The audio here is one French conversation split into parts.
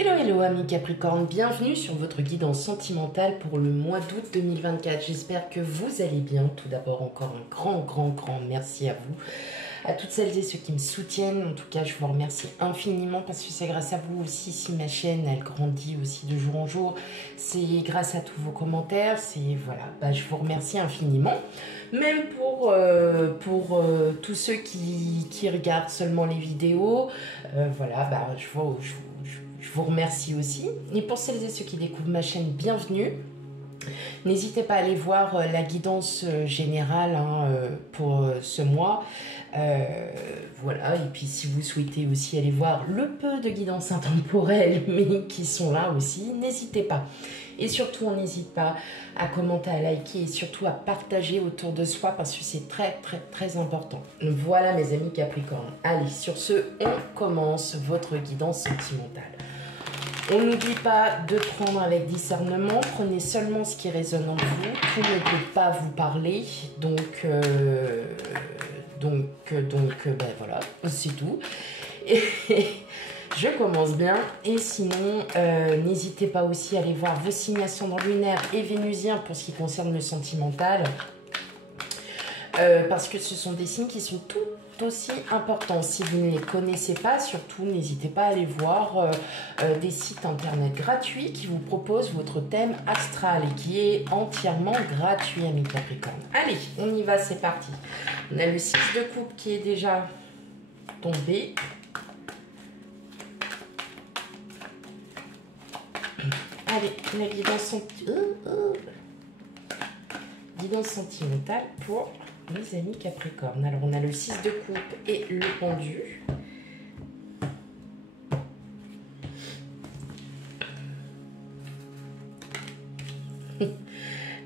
Hello, hello amis Capricorne, bienvenue sur votre guidance sentimentale pour le mois d'août 2024. J'espère que vous allez bien. Tout d'abord, encore un grand merci à vous, à toutes celles et ceux qui me soutiennent. En tout cas, je vous remercie infiniment parce que c'est grâce à vous aussi si ma chaîne, elle grandit aussi de jour en jour. C'est grâce à tous vos commentaires, voilà, je vous remercie infiniment. Même pour tous ceux qui regardent seulement les vidéos, je vous remercie aussi. Et pour celles et ceux qui découvrent ma chaîne, bienvenue. N'hésitez pas à aller voir la guidance générale pour ce mois. Voilà, et puis si vous souhaitez aussi aller voir le peu de guidance intemporelle, mais qui sont là aussi, n'hésitez pas. Et surtout, on n'hésite pas à commenter, à liker et surtout à partager autour de soi parce que c'est très important. Voilà mes amis Capricorne. Allez, sur ce, on commence votre guidance sentimentale. On ne dit pas de prendre avec discernement, prenez seulement ce qui résonne en vous. Tout ne peut pas vous parler, donc voilà, c'est tout. Et je commence bien. Et sinon, n'hésitez pas aussi à aller voir vos signes ascendants lunaires et vénusiens pour ce qui concerne le sentimental. Parce que ce sont des signes qui sont tout aussi importants. Si vous ne les connaissez pas, surtout, n'hésitez pas à aller voir des sites internet gratuits qui vous proposent votre thème astral et qui est entièrement gratuit, amis Capricorne. Allez, on y va, c'est parti. On a le 6 de coupe qui est déjà tombé. Allez, la guidance sentimentale pour mes amis Capricorne. Alors, on a le 6 de coupe et le pendu.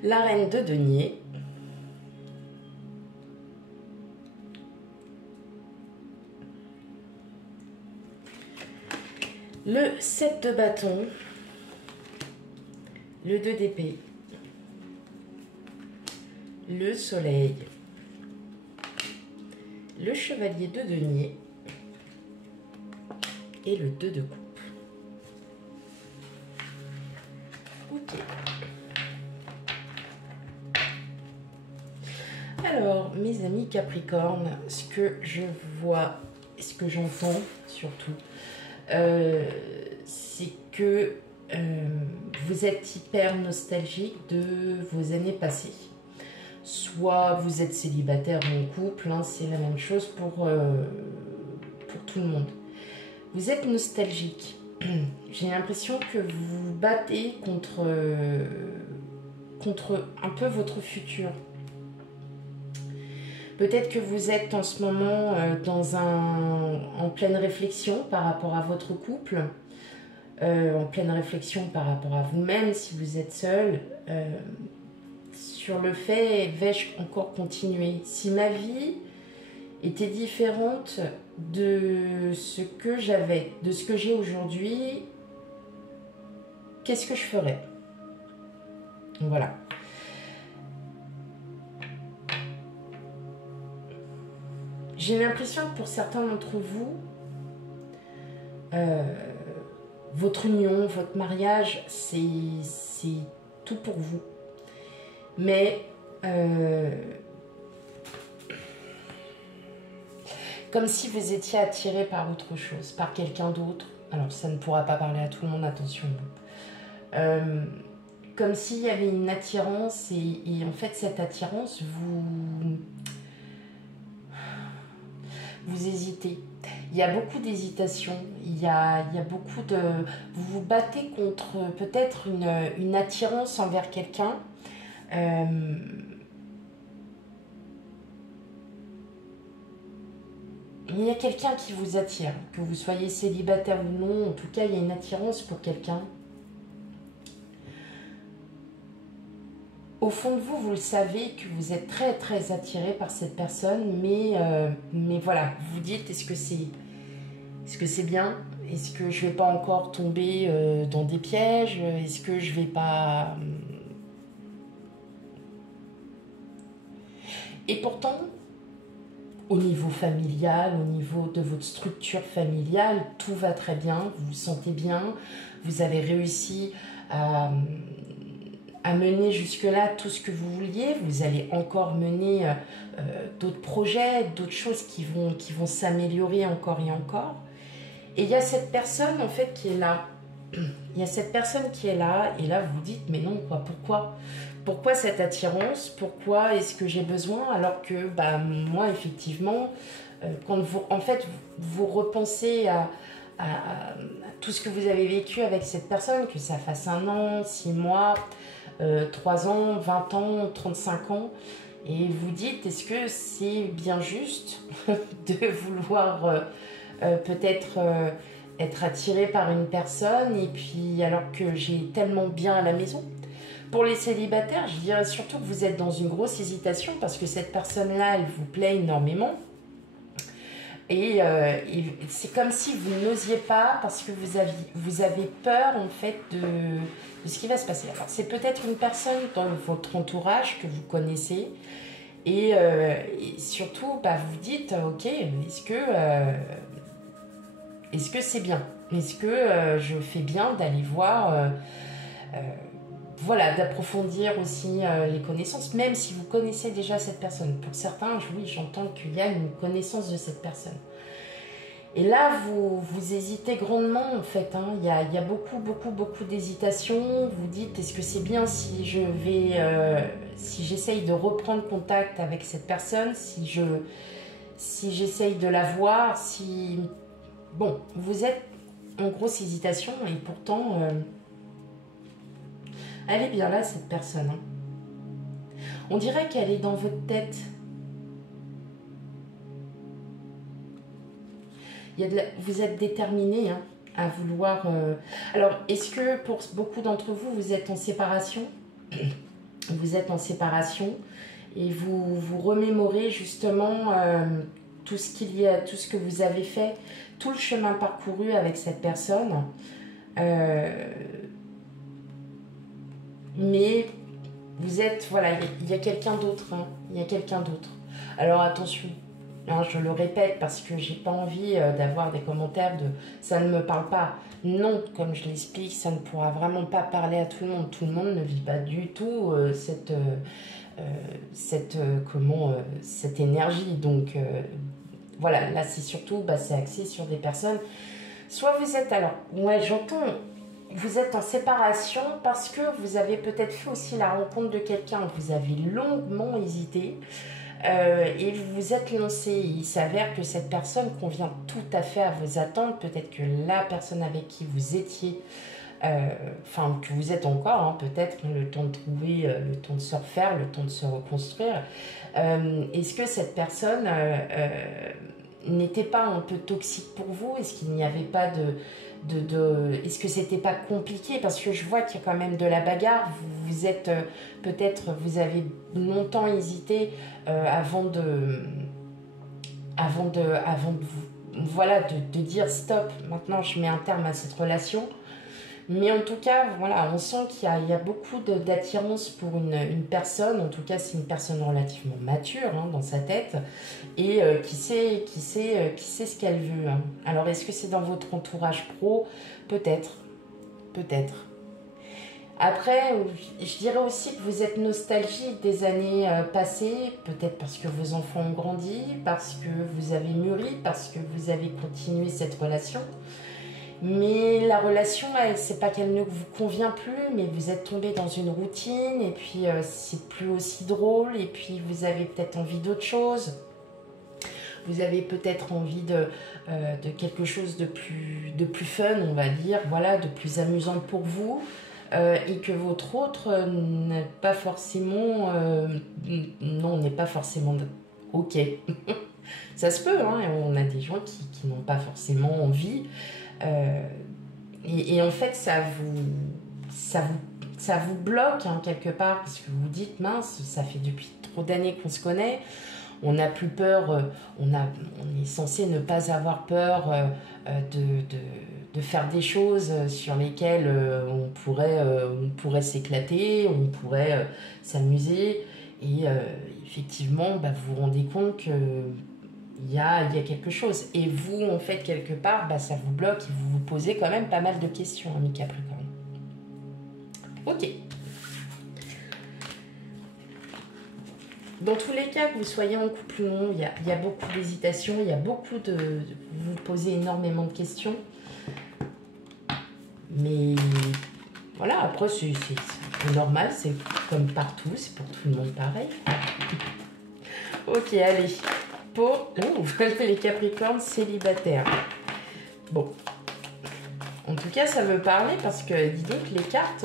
La reine de denier. Le 7 de bâton. Le 2 d'épée. Le soleil. Le chevalier de denier et le 2 de coupe. Ok. Alors, mes amis Capricorne, ce que je vois, ce que j'entends surtout, c'est que vous êtes hyper nostalgique de vos années passées. Soit vous êtes célibataire ou en couple, hein, c'est la même chose pour tout le monde. Vous êtes nostalgique. J'ai l'impression que vous vous battez contre un peu votre futur. Peut-être que vous êtes en ce moment en pleine réflexion par rapport à votre couple, en pleine réflexion par rapport à vous-même si vous êtes seul. Sur le fait, vais-je encore continuer? Si ma vie était différente de ce que j'avais, de ce que j'ai aujourd'hui, qu'est-ce que je ferais? Voilà. J'ai l'impression que pour certains d'entre vous, votre union, votre mariage, c'est tout pour vous. Mais comme si vous étiez attiré par autre chose, par quelqu'un d'autre. Alors ça ne pourra pas parler à tout le monde, attention. Comme s'il y avait une attirance et en fait cette attirance, vous hésitez. Il y a beaucoup d'hésitation, il y a beaucoup de... Vous vous battez contre peut-être une attirance envers quelqu'un. Il y a quelqu'un qui vous attire, que vous soyez célibataire ou non, en tout cas il y a une attirance pour quelqu'un. Au fond de vous, vous le savez que vous êtes très attiré par cette personne, mais voilà, vous vous dites est-ce que c'est bien? Est-ce que je vais pas encore tomber dans des pièges? Est-ce que je vais pas... Et pourtant, au niveau familial, au niveau de votre structure familiale, tout va très bien, vous vous sentez bien, vous avez réussi à mener jusque-là tout ce que vous vouliez, vous allez encore mener d'autres projets, d'autres choses qui vont s'améliorer encore et encore. Et il y a cette personne en fait qui est là. Il y a cette personne qui est là, et là vous vous dites, mais non, quoi, pourquoi cette attirance? Pourquoi est-ce que j'ai besoin? Alors que bah, moi, effectivement, quand vous, en fait, vous repensez à tout ce que vous avez vécu avec cette personne, que ça fasse 1 an, 6 mois, 3 ans, 20 ans, 35 ans, et vous dites, est-ce que c'est bien juste de vouloir peut-être être attiré par une personne, et puis alors que j'ai tellement bien à la maison? Pour les célibataires, je dirais surtout que vous êtes dans une grosse hésitation parce que cette personne-là, elle vous plaît énormément. Et c'est comme si vous n'osiez pas parce que vous avez peur en fait de ce qui va se passer. Alors c'est peut-être une personne dans votre entourage que vous connaissez et surtout bah, vous dites ok, est-ce que c'est bien? Est-ce que je fais bien d'aller voir voilà, d'approfondir aussi les connaissances, même si vous connaissez déjà cette personne. Pour certains, oui, j'entends qu'il y a une connaissance de cette personne. Et là, vous hésitez grandement, en fait. Hein. Il y a beaucoup d'hésitation. Vous dites, est-ce que c'est bien si je vais, si j'essaye de reprendre contact avec cette personne, si j'essaye de la voir, si... Bon, vous êtes en grosse hésitation et pourtant... elle est bien là, cette personne. Hein. On dirait qu'elle est dans votre tête. Vous êtes déterminé hein, à vouloir... Alors, est-ce que pour beaucoup d'entre vous, vous êtes en séparation? Vous êtes en séparation et vous remémorez justement tout ce que vous avez fait, tout le chemin parcouru avec cette personne. Mais vous êtes, voilà, il y a quelqu'un d'autre, hein, il y a quelqu'un d'autre. Alors attention, hein, je le répète parce que j'ai pas envie d'avoir des commentaires de ça ne me parle pas. Non, comme je l'explique, ça ne pourra vraiment pas parler à tout le monde. Tout le monde ne vit pas du tout cette énergie. Donc voilà, là c'est surtout, bah, c'est axé sur des personnes. Soit vous êtes, alors, ouais, j'entends... Vous êtes en séparation parce que vous avez peut-être fait aussi la rencontre de quelqu'un. Vous avez longuement hésité et vous vous êtes lancé. Il s'avère que cette personne convient tout à fait à vos attentes. Peut-être que la personne avec qui vous étiez, enfin que vous êtes encore, hein, peut-être le temps de trouver, le temps de se refaire, le temps de se reconstruire. Est-ce que cette personne n'était pas un peu toxique pour vous? Est-ce qu'il n'y avait pas est-ce que c'était pas compliqué? Parce que je vois qu'il y a quand même de la bagarre. Vous êtes peut-être, vous avez longtemps hésité avant de voilà, de dire stop, maintenant je mets un terme à cette relation. Mais en tout cas, voilà, on sent qu'il y a beaucoup d'attirance pour une personne. En tout cas, c'est une personne relativement mature hein, dans sa tête et qui sait ce qu'elle veut. Hein. Alors, est-ce que c'est dans votre entourage pro? Peut-être, peut-être. Après, je dirais aussi que vous êtes nostalgique des années passées, peut-être parce que vos enfants ont grandi, parce que vous avez mûri, parce que vous avez continué cette relation. Mais la relation, c'est pas qu'elle ne vous convient plus, mais vous êtes tombé dans une routine et puis c'est plus aussi drôle et puis vous avez peut-être envie d'autre chose. Vous avez peut-être envie de quelque chose de plus fun, on va dire, voilà, de plus amusant pour vous et que votre autre n'est pas forcément... non, n'est pas forcément... Ok. Ça se peut, hein, on a des gens qui n'ont pas forcément envie... et en fait ça vous bloque hein, quelque part parce que vous vous dites mince, ça fait depuis trop d'années qu'on se connaît, on n'a plus peur, on est censé ne pas avoir peur de faire des choses sur lesquelles on pourrait s'éclater, on pourrait s'amuser et effectivement bah, vous vous rendez compte que il y a quelque chose. Et vous, en fait, quelque part, bah, ça vous bloque et vous vous posez quand même pas mal de questions, ami Capricorne. Ok. Dans tous les cas, que vous soyez en couple ou non, il y a beaucoup d'hésitation, il y a beaucoup de... Vous posez énormément de questions. Mais voilà, après, c'est normal, c'est comme partout, c'est pour tout le monde pareil. Ok, allez. Pour les Capricornes célibataires. Bon. En tout cas, ça veut parler parce que, dis donc, les cartes...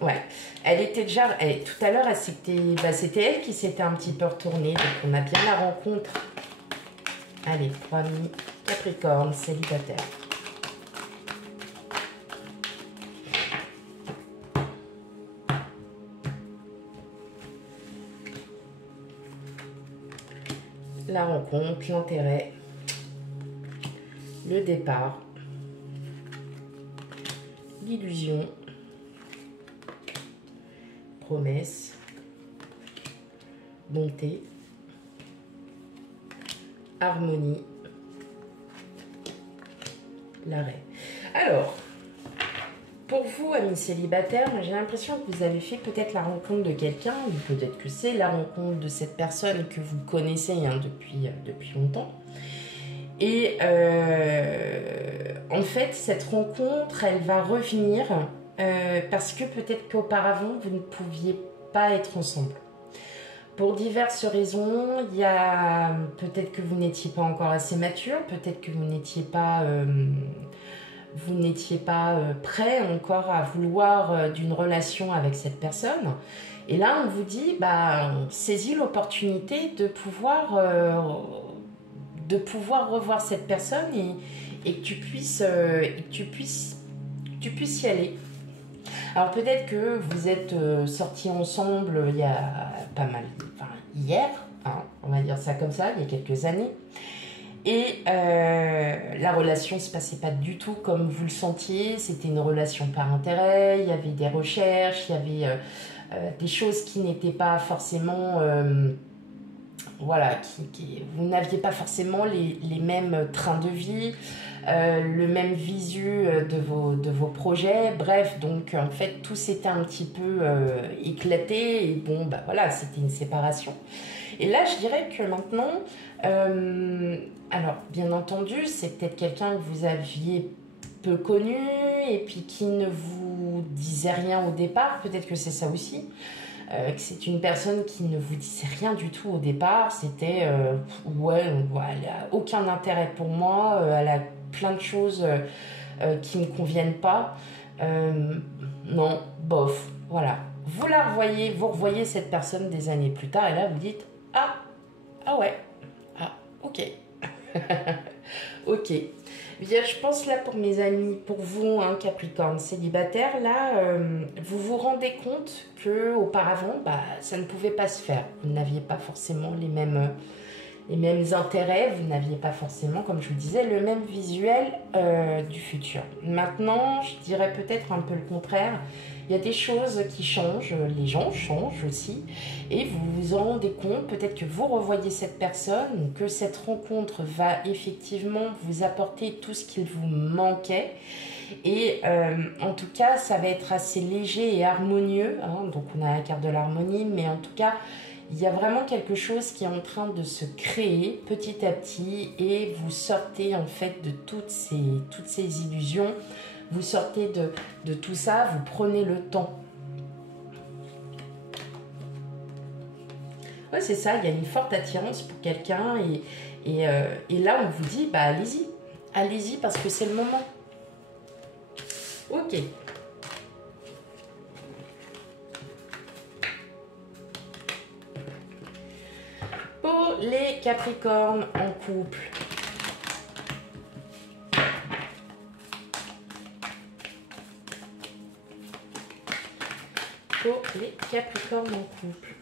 Ouais, elle était déjà... tout à l'heure, c'était elle qui s'était un petit peu retournée. Donc, on a bien la rencontre. Allez, 3 amis Capricorne célibataires. La rencontre, l'intérêt, le départ, l'illusion, promesse, bonté, harmonie, l'arrêt. Alors, pour vous, amis célibataires, j'ai l'impression que vous avez fait peut-être la rencontre de quelqu'un, ou peut-être que c'est la rencontre de cette personne que vous connaissez hein, depuis longtemps. Et en fait, cette rencontre, elle va revenir parce que peut-être qu'auparavant, vous ne pouviez pas être ensemble. Pour diverses raisons, il y a peut-être que vous n'étiez pas encore assez mature, peut-être que vous n'étiez pas... prêt encore à vouloir d'une relation avec cette personne. Et là, on vous dit, bah, saisis l'opportunité de pouvoir revoir cette personne et que tu puisses y aller. Alors peut-être que vous êtes sortis ensemble il y a pas mal, enfin hier, hein, on va dire ça comme ça, il y a quelques années. Et la relation ne se passait pas du tout comme vous le sentiez. C'était une relation par intérêt, il y avait des recherches, il y avait des choses qui n'étaient pas forcément... voilà, vous n'aviez pas forcément les mêmes trains de vie, le même visu de vos projets. Bref, donc en fait, tout s'était un petit peu éclaté. Et bon, bah voilà, c'était une séparation. Et là, je dirais que maintenant... alors, bien entendu, c'est peut-être quelqu'un que vous aviez peu connu et puis qui ne vous disait rien au départ. Peut-être que c'est ça aussi. Que c'est une personne qui ne vous disait rien du tout au départ. C'était, ouais, elle n'a aucun intérêt pour moi. Elle a plein de choses qui ne me conviennent pas. Non, bof, voilà. Vous la revoyez, vous revoyez cette personne des années plus tard et là, vous dites, ah ouais, ok. Ok. Bien, je pense là pour mes amis, pour vous, hein, Capricorne célibataire, là, vous vous rendez compte que auparavant, bah, ça ne pouvait pas se faire. Vous n'aviez pas forcément les mêmes intérêts, vous n'aviez pas forcément, comme je vous disais, le même visuel du futur. Maintenant, je dirais peut-être un peu le contraire. Il y a des choses qui changent, les gens changent aussi, et vous vous en rendez compte, peut-être que vous revoyez cette personne, que cette rencontre va effectivement vous apporter tout ce qu'il vous manquait, et en tout cas, ça va être assez léger et harmonieux, hein, donc on a la carte de l'harmonie, mais en tout cas, il y a vraiment quelque chose qui est en train de se créer petit à petit, et vous sortez en fait de toutes ces illusions. Vous sortez de tout ça, vous prenez le temps. Ouais, c'est ça, il y a une forte attirance pour quelqu'un et là, on vous dit, bah allez-y. Allez-y parce que c'est le moment. Ok. Pour les Capricornes en couple. Pour les Capricornes en couple.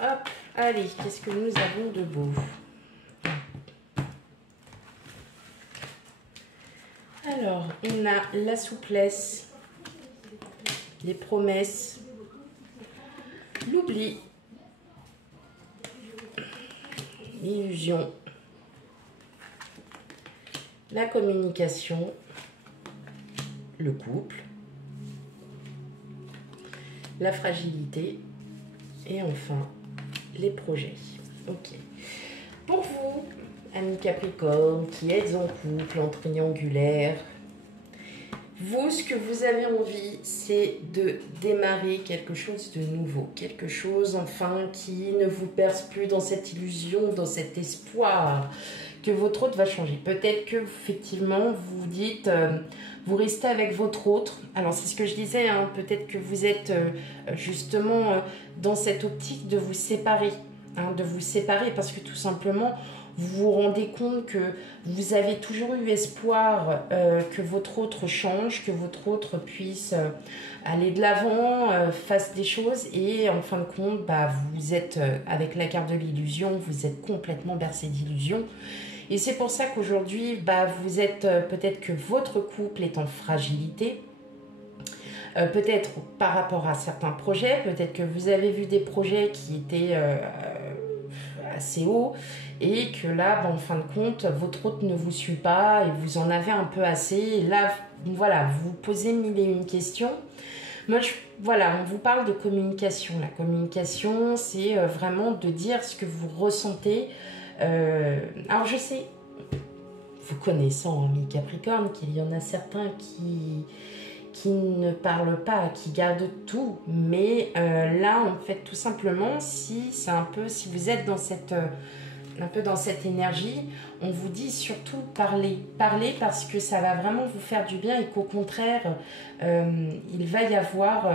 Hop, allez, qu'est-ce que nous avons de beau? on a la souplesse, les promesses, l'oubli, l'illusion, la communication, le couple, la fragilité et enfin les projets. Ok. Pour vous, amis Capricorne, qui êtes en couple, en triangulaire, vous, ce que vous avez envie, c'est de démarrer quelque chose de nouveau, quelque chose enfin qui ne vous berce plus dans cette illusion, dans cet espoir que votre autre va changer. Peut-être que effectivement vous vous dites, vous restez avec votre autre. Alors c'est ce que je disais, hein, peut-être que vous êtes justement dans cette optique de vous séparer, hein, parce que tout simplement vous vous rendez compte que vous avez toujours eu espoir que votre autre change, que votre autre puisse aller de l'avant, fasse des choses et en fin de compte, bah, vous êtes avec la carte de l'illusion, vous êtes complètement bercé d'illusions. Et c'est pour ça qu'aujourd'hui, bah, vous êtes peut-être que votre couple est en fragilité, peut-être par rapport à certains projets, peut-être que vous avez vu des projets qui étaient assez hauts et que là, bah, en fin de compte, votre autre ne vous suit pas et vous en avez un peu assez. Et là, voilà, vous vous posez mille et une questions. Moi, voilà, on vous parle de communication. La communication, c'est vraiment de dire ce que vous ressentez. Alors, je sais, vous connaissant, amis Capricorne, qu'il y en a certains qui ne parlent pas, qui gardent tout. Mais là, en fait, tout simplement, si c'est un peu, si vous êtes dans cette... un peu dans cette énergie, on vous dit surtout parler. Parler parce que ça va vraiment vous faire du bien et qu'au contraire, il va y avoir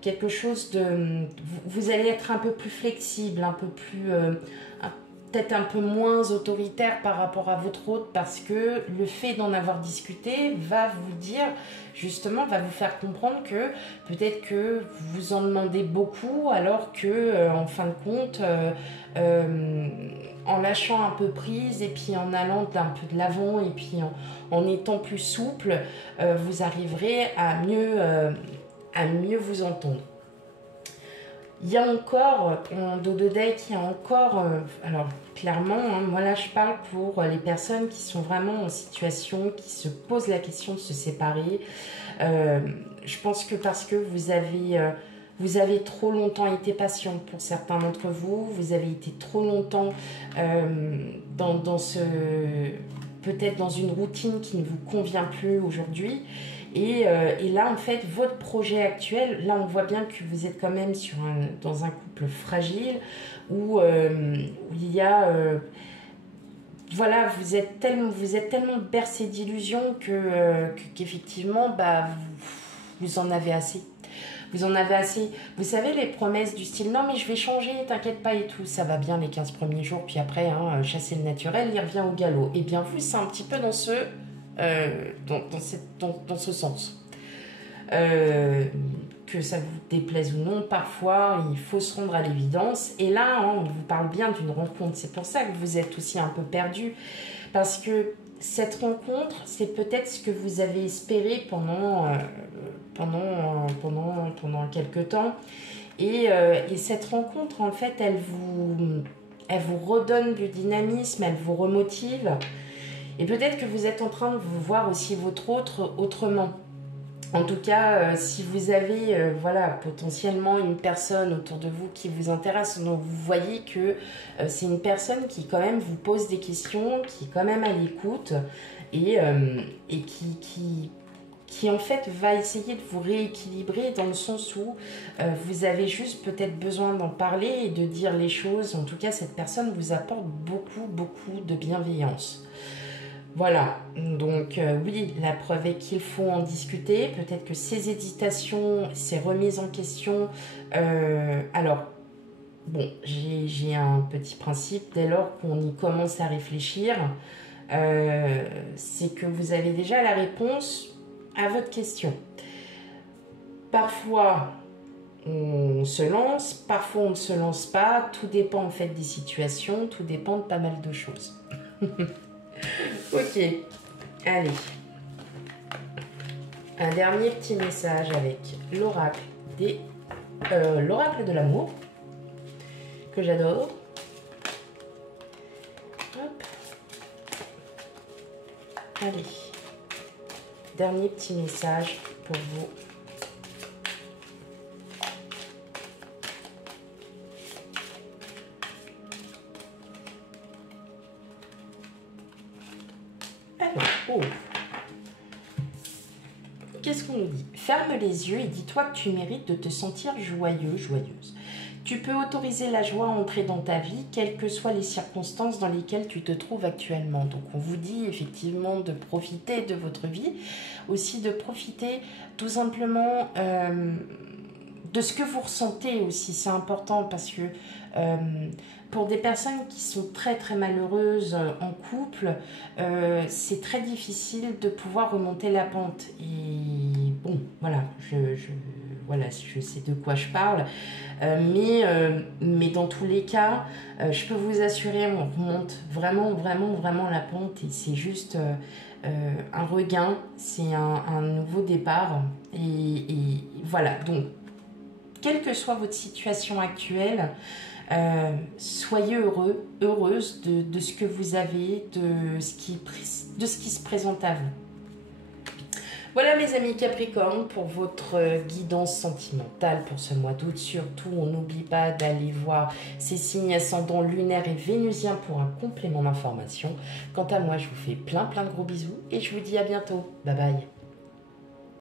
quelque chose de... Vous allez être un peu plus flexible, un peu plus... peut-être un peu moins autoritaire par rapport à votre autre parce que le fait d'en avoir discuté va vous dire, justement, va vous faire comprendre que peut-être que vous en demandez beaucoup alors que, en fin de compte, en lâchant un peu prise et puis en allant un peu de l'avant et puis en étant plus souple, vous arriverez à mieux vous entendre. Il y a encore, en dos de deck, il y a encore, alors clairement, hein, moi là je parle pour les personnes qui sont vraiment en situation, qui se posent la question de se séparer. Je pense que parce que vous avez trop longtemps été patient pour certains d'entre vous, vous avez été trop longtemps peut-être dans une routine qui ne vous convient plus aujourd'hui. Et là, en fait, votre projet actuel, là, on voit bien que vous êtes quand même dans un couple fragile où il y a... voilà, vous êtes tellement bercé d'illusions qu'effectivement, bah, vous en avez assez. Vous en avez assez. Vous savez, les promesses du style « Non, mais je vais changer, t'inquiète pas et tout », ça va bien les 15 premiers jours, puis après, hein, chasser le naturel, il revient au galop. Et bien, vous, c'est un petit peu dans ce... dans ce sens. Que ça vous déplaise ou non, parfois il faut se rendre à l'évidence. Et là, hein, on vous parle bien d'une rencontre. C'est pour ça que vous êtes aussi un peu perdu. Parce que cette rencontre, c'est peut-être ce que vous avez espéré pendant quelques temps. Et cette rencontre, en fait, elle vous redonne du dynamisme, elle vous remotive. Et peut-être que vous êtes en train de vous voir aussi votre autre autrement. En tout cas, si vous avez voilà, potentiellement une personne autour de vous qui vous intéresse, donc vous voyez que c'est une personne qui quand même vous pose des questions, qui est quand même à l'écoute et qui en fait va essayer de vous rééquilibrer dans le sens où vous avez juste peut-être besoin d'en parler et de dire les choses. En tout cas, cette personne vous apporte beaucoup de bienveillance. Voilà, donc oui, la preuve est qu'il faut en discuter. Peut-être que ces hésitations, ces remises en question... alors, bon, j'ai un petit principe. Dès lors qu'on y commence à réfléchir, c'est que vous avez déjà la réponse à votre question. Parfois, on se lance, parfois on ne se lance pas. Tout dépend en fait des situations, tout dépend de pas mal de choses. Ok. Allez. Un dernier petit message avec l'oracle l'oracle de l'amour, que j'adore. Hop. Allez. Dernier petit message pour vous. Alors, oh. Qu'est-ce qu'on nous dit? Ferme les yeux et dis-toi que tu mérites de te sentir joyeux, joyeuse. Tu peux autoriser la joie à entrer dans ta vie, quelles que soient les circonstances dans lesquelles tu te trouves actuellement. Donc on vous dit effectivement de profiter de votre vie, aussi de profiter tout simplement de ce que vous ressentez aussi. C'est important parce que pour des personnes qui sont très très malheureuses en couple, c'est très difficile de pouvoir remonter la pente. Et bon, voilà, voilà, je sais de quoi je parle. Mais dans tous les cas, je peux vous assurer, on remonte vraiment, vraiment, vraiment la pente. Et c'est juste un regain, c'est un nouveau départ. Et voilà, donc, quelle que soit votre situation actuelle, soyez heureux, heureuse de ce que vous avez, de ce qui se présente à vous. Voilà mes amis Capricorne pour votre guidance sentimentale pour ce mois d'août. Surtout, on n'oublie pas d'aller voir ces signes ascendants lunaires et vénusiens pour un complément d'information. Quant à moi, je vous fais plein de gros bisous et je vous dis à bientôt. Bye bye.